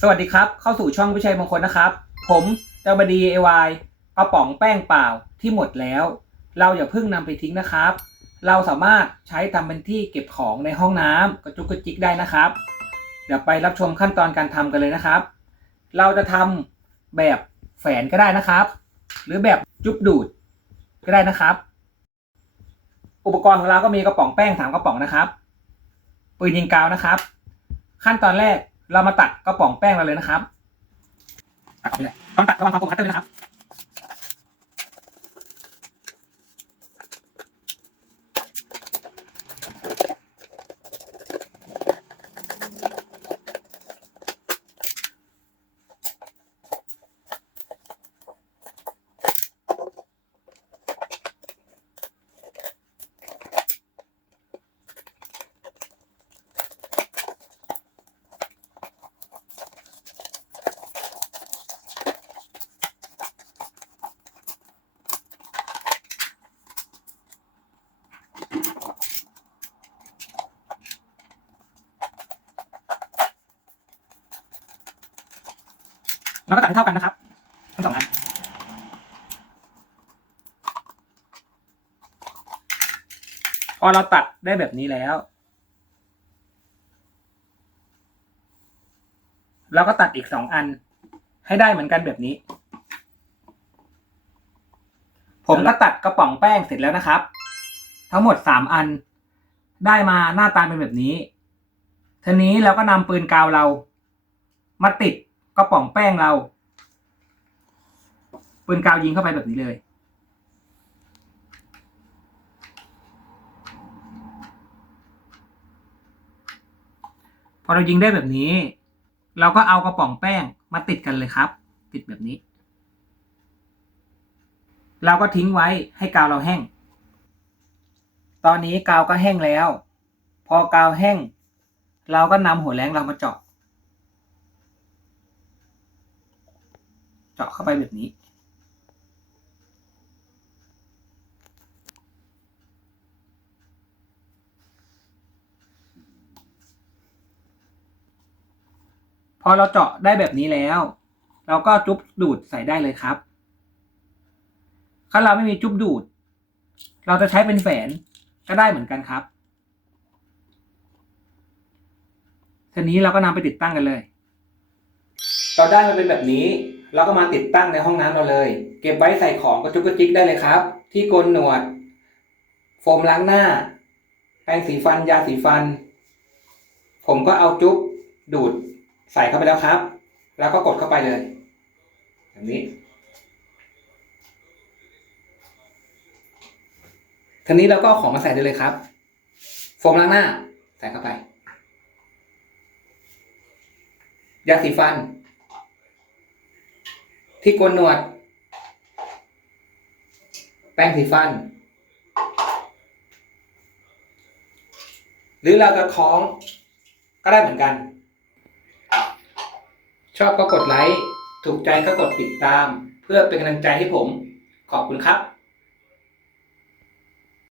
สวัสดีครับ เข้าสู่ช่องวิชัยมงคลนะครับ ผมเจ้าบดีเอวายกระป๋องแป้งเปล่าที่หมดแล้ว เราอย่าเพิ่งนำไปทิ้งนะครับ เราสามารถใช้ทำเป็นที่เก็บของในห้องน้ำกระจุกกระจิกได้นะครับ เดี๋ยวไปรับชมขั้นตอนการทำกันเลยนะครับ เราจะทำแบบแฝนก็ได้นะครับ หรือแบบจุบดูดก็ได้นะครับ อุปกรณ์ของเราก็มีกระป๋องแป้งสามกระป๋องนะครับปืนยิงกาวนะครับ ขั้นตอนแรก เรามาตัดกระป๋องแป้งเราเลยนะครับตัดเข้าไปเลยต้องตัดระวังความคมคัดเตอร์ด้วยนะครับ แล้วก็ตัดให้เท่ากันนะครับทั้งสองอันพอเราตัดได้แบบนี้แล้ว เราก็ตัดอีกสองอันให้ได้เหมือนกันแบบนี้ ผมก็ตัดกระป๋องแป้งเสร็จแล้วนะครับ ทั้งหมดสามอัน ได้มาหน้าตาเป็นแบบนี้ทีนี้เราก็นำปืนกาวเรามาติด กระป๋องแป้งเราปืนกาวยิงเข้าไปแบบนี้เลย พอเรายิงได้แบบนี้ เราก็เอากระป๋องแป้งมาติดกันเลยครับ ติดแบบนี้ เราก็ทิ้งไว้ให้กาวเราแห้ง ตอนนี้กาวก็แห้งแล้ว พอกาวแห้ง เราก็นำหัวแรงเรามาเจาะ เจาะเข้าไปแบบนี้ พอเราเจาะได้แบบนี้แล้ว เราก็จุ๊บดูดใส่ได้เลยครับถ้าเราไม่มีจุ๊บดูด เราจะใช้เป็นแฝนก็ได้เหมือนกันครับทีนี้เราก็นำไปติดตั้งกันเลย เราได้มาเป็นแบบนี้ เราก็มาติดตั้งในห้องน้ำเราเลย เก็บไว้ใส่ของกระจุกกระจิกได้เลยครับ ที่โกนหนวด โฟมล้างหน้า แปรงสีฟันยาสีฟัน ผมก็เอาจุ๊บดูดใส่เข้าไปแล้วครับ แล้วก็กดเข้าไปเลยแบบนี้ทีนี้เราก็ของมาใส่ได้เลยครับ โฟมล้างหน้า ใส่เข้าไป ยาสีฟัน ที่โกนหนวด แป้งสีฟัน หรือเราจะคล้องก็ได้เหมือนกัน ชอบก็กดไลค์ ถูกใจก็กดติดตาม เพื่อเป็นกำลังใจให้ผม ขอบคุณครับ